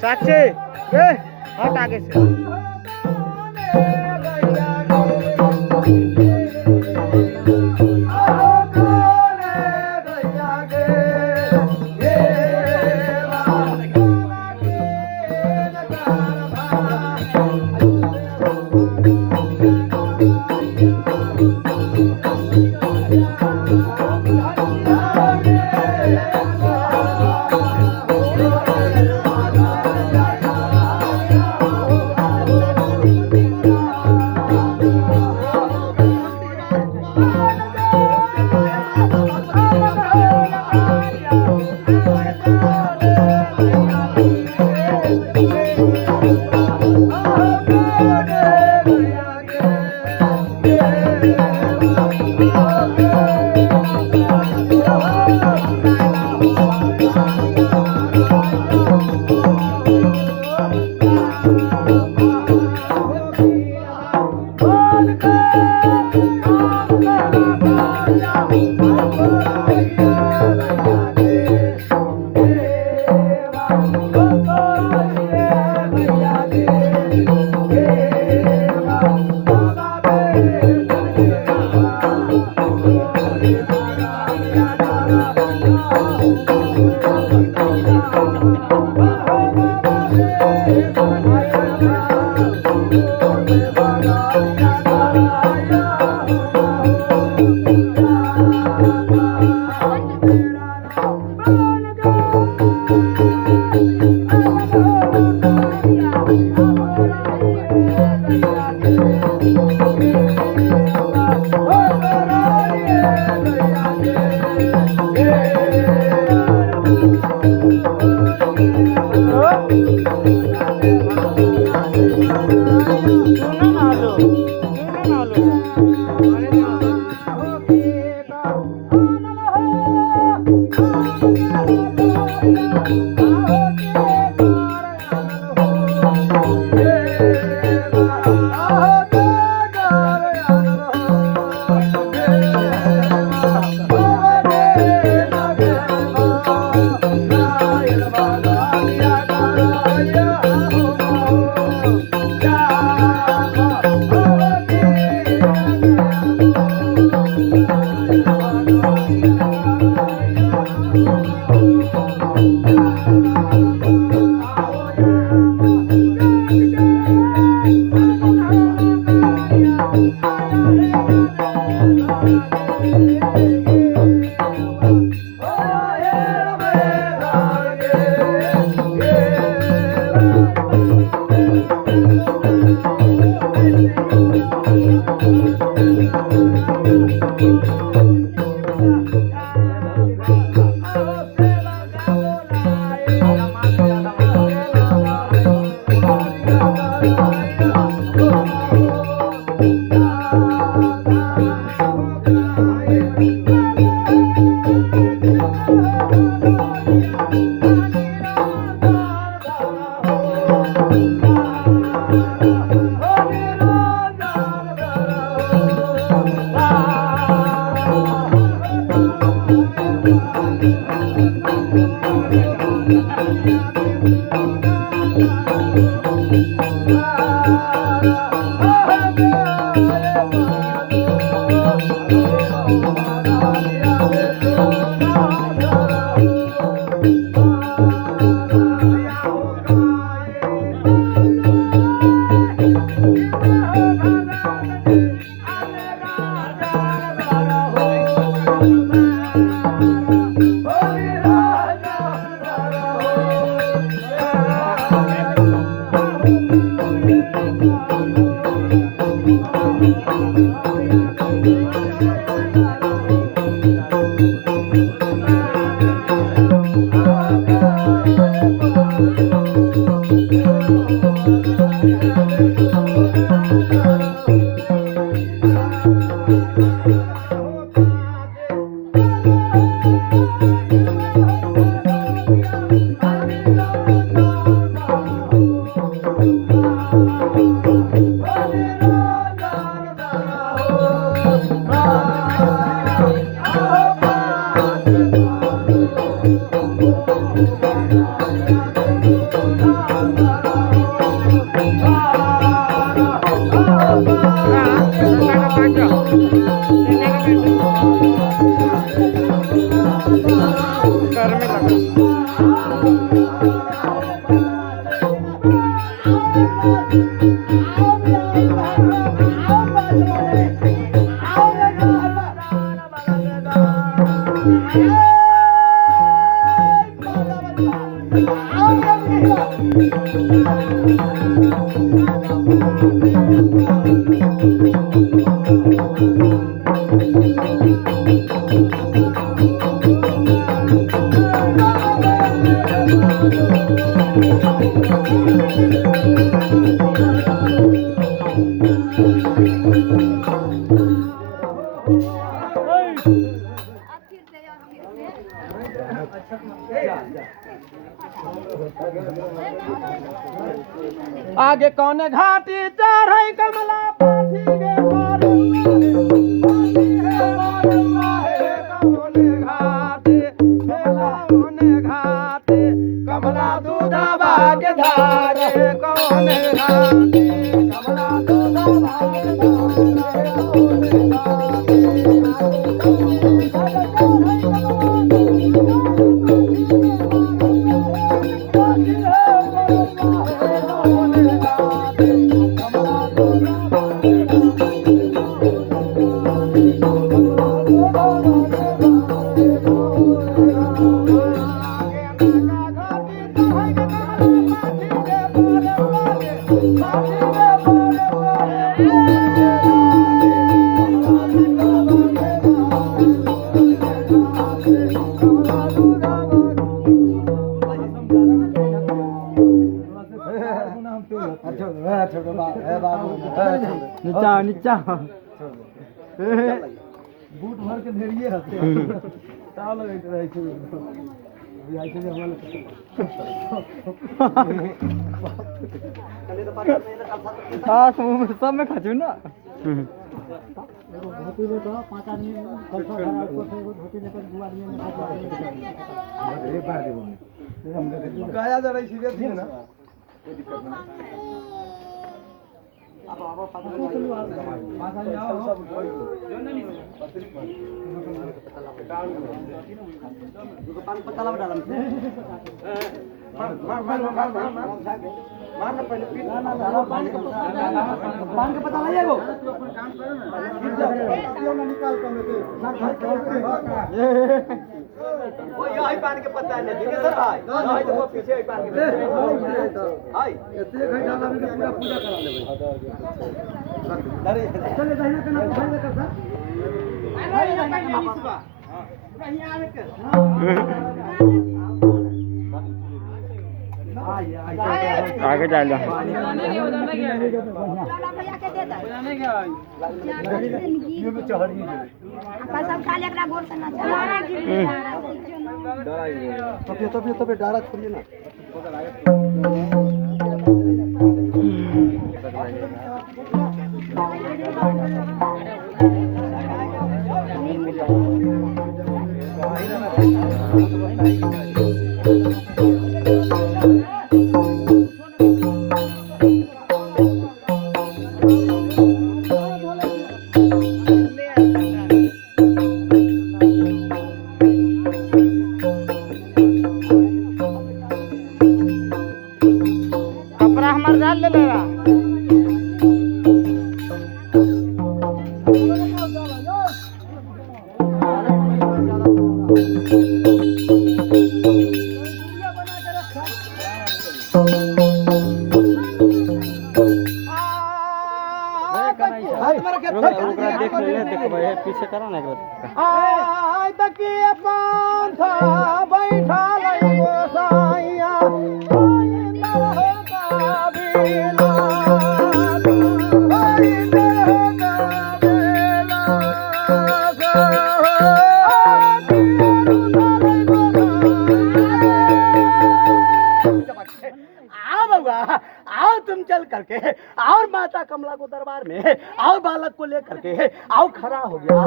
700 हाँ टाके से आगे कौन घाटी चढ़ै कमला पाथी गे घाटे कमला दूधवा के धारे कौन घाटे कमला दूधवा के धारे नीचा नीचा बूट भर के धेरिए हते ताव लगैत रहै छै बुझाइ छै जे हमरा हां सब में खाचू ना एगो धोती ले तो 5 आदमी कल्पा खड़ा ऊपर से एगो धोती लेकर 2 आदमी में खा अरे बाहर देबो हम गाया जा रही सीधे थी ना कोई दिक्कत नहीं अब पासा जाओ सब दुकान पता लगा डालम मार ना पहले पान का पता लगा वो काम करो ना निकाल कर वो यही पान के पता है ठीक है सर भाई नहीं तो वो पीछे ही पान के हाय इतने घंटा डाला में पूरा पूजा करा ले भाई चले दाहिना करना पड़ेगा कर सर भाई ना पानी सुबह कहीं आने के आगे डाल दो भैया के दे दो ये भी चढ़ी अपन सब खा ले एकरा गोर से ना चला तबे डारा छोड़िए ना कपड़ा हमार डाल ले लेगा पीछे करा ना आय तकिए पांथा बैठा लई गोसाइया आओ तुम चल करके और माता कमला को दरबार में और बालक को लेकर के आओ खड़ा हो गया।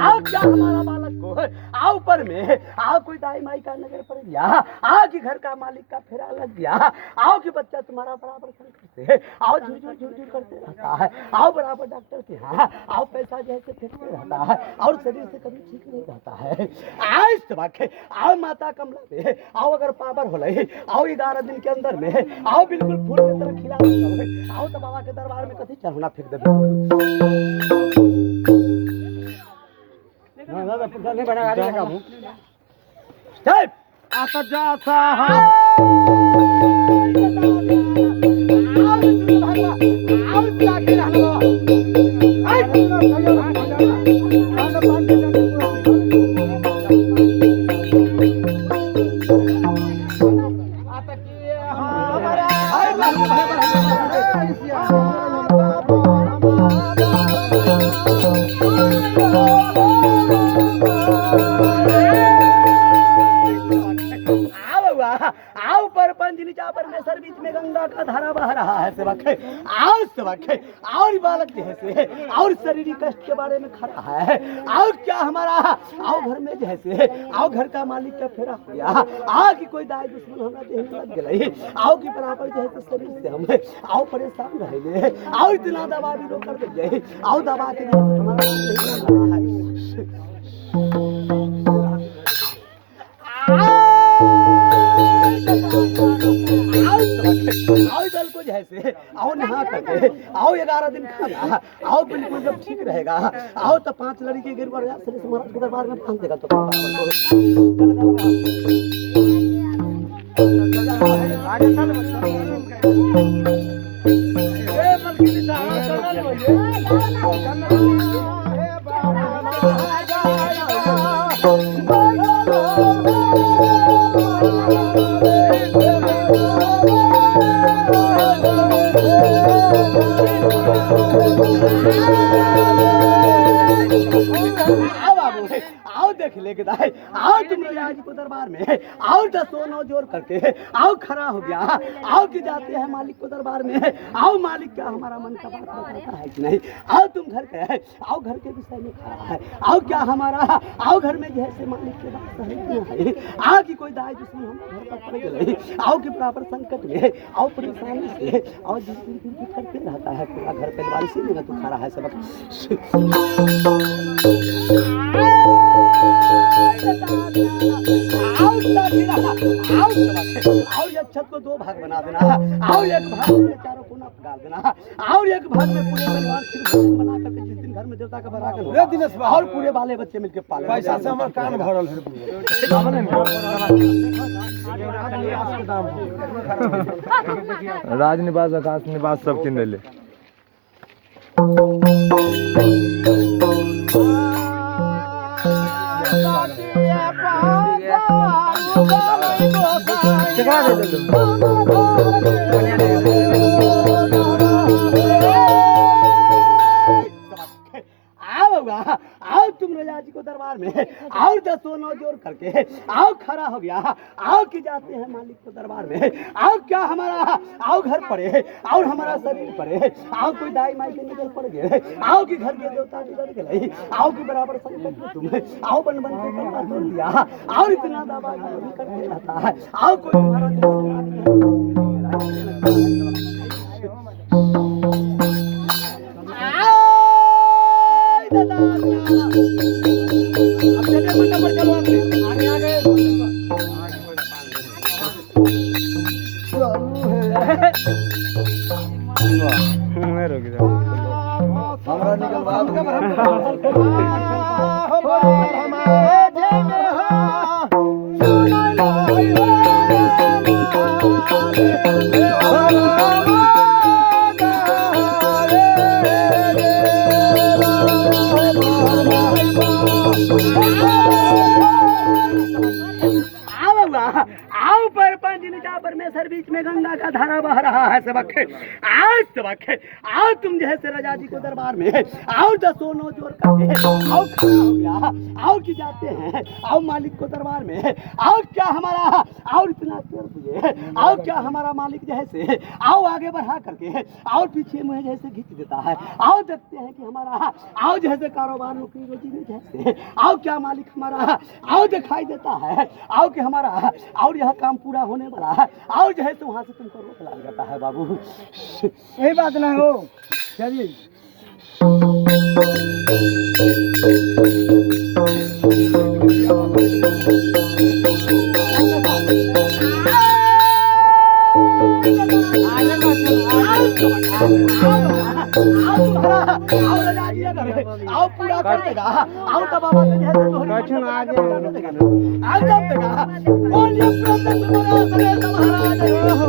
आओ क्या हमारा बालक को आओ पर में आओ कोई दाई माई का नजर पड़ गया। आओ कि घर का मालिक का फेरा लग गया। आओ कि बच्चा तुम्हारा बराबर संकट से आओ झुरझुर करते रहता है। आओ बराबर डॉक्टर के यहाँ आओ पैसा जैसे फेंकते रहता है और शरीर से कभी ठीक नहीं रहता है। आओ माता कमला पे आओ अगर पावर हो रही आओ 11 दिन के अंदर में आओ बिल्कुल फूल की तरह खिला आओ तो बाबा के दरबार में कथी चढ़ना फेंक दे नहीं बना गाड़ी का मुंह चल आता जाता है आओ जाके रहना आओ पर पंजनी जा परमेश्वर बीच में गंगा का धारा बह रहा है सेवक और बालक जैसे और शारीरिक कष्ट के बारे में खड़ा है। और क्या हमारा आओ घर में जैसे आओ घर का मालिक का फेरा हो गया। आओ कि कोई दाई दुश्मन हमरा देह में लग गई। आओ कि बराबर जैसे शरीर से हम आओ परेशान रहे आओ इतना दवा भी रोक कर दे आओ दवा के हमारा नहीं रहा है। आओ जल को जैसे आओ नहा करके आओ 11 दिन खाना आओ बिल्कुल जब ठीक रहेगा आओ तो 5 लड़की गिरवा महाराज के दरबार में फांस देगा तो आओ देख लेके दाई आओ तुम राजा जी को दरबार में आओ 10 नौ जोर करके आओ खड़ा हो गया। आओ कि जाते हैं मालिक को दरबार में आओ मालिक क्या हमारा मन का बात बताता है कि नहीं। आओ तुम घर के आओ घर के विषय में खड़ा है। आओ क्या हमारा आओ घर में जैसे मालिक के बात है आओ कि कोई दाई दुश्मन हम घर पर पड़ गए आओ कि बराबर संकट में आओ परेशानी से आओ दिन करते रहता है पूरा घर परिवार से नहीं तू खड़ा है सबक आओ एक छत को 2 भाग बना देना। आओ एक भाग में चारों कोना डाल देना। आओ एक भाग में पूरे परिवार खीर बना करके जिस दिन घर में देवता का बरागन हो दिनेश और पूरे बाले बच्चे मिलके पाले पैसा से हमर कान भरल है राजनिवास आकाश निवास सब किन ले आओ तुम राजा जी को दरबार में आओ 10 नौ जोर करके आओ खड़ा हो गया। आओ कि जाते हैं मालिक को दरबार में आओ क्या हमारा आओ घर पड़े और हमारा शरीर पड़े आओ कोई दाई माई के नजर पड़ गए आओ कि घर के देवता बिगड़ गए आओ कि बराबर संकट में तुम आओ बन बन के करता तोड़ दिया और इतना दवा करते रहता है। आओ कोई तुम्हारा परमेश्वर बीच में गंगा का धारा बह रहा है सबक। आओ सबक, आओ तुम जो है से राजा जी को दरबार में, आओ दसों नौ जोर करके, आओ खड़ा हो गया, आओ की जाते हैं, आओ मालिक को दरबार में, आओ क्या हमारा, आओ इतना कर दिए, आओ क्या हमारा मालिक जैसे, आओ आगे बढ़ा करके, आओ पीछे मुझे जैसे खींच देता है, आओ देखते हैं कि हमारा, आओ जैसे कारोबार नौकरी रोजी में जैसे, आओ क्या मालिक हमारा, आओ दिखाई देता है, आओ कि हमारा, और यह काम पूरा होने वाला है, आओ जो है तो वहां से तुमको रोक लग जाता है बाबू। यही बात ना हो, चलिए आओ पूरा कर देगा, आओ तो बाबा के जैसे कछन आगे आओ तब देगा, बोलिए प्रभु तुम्हारा सरेश महाराज हो।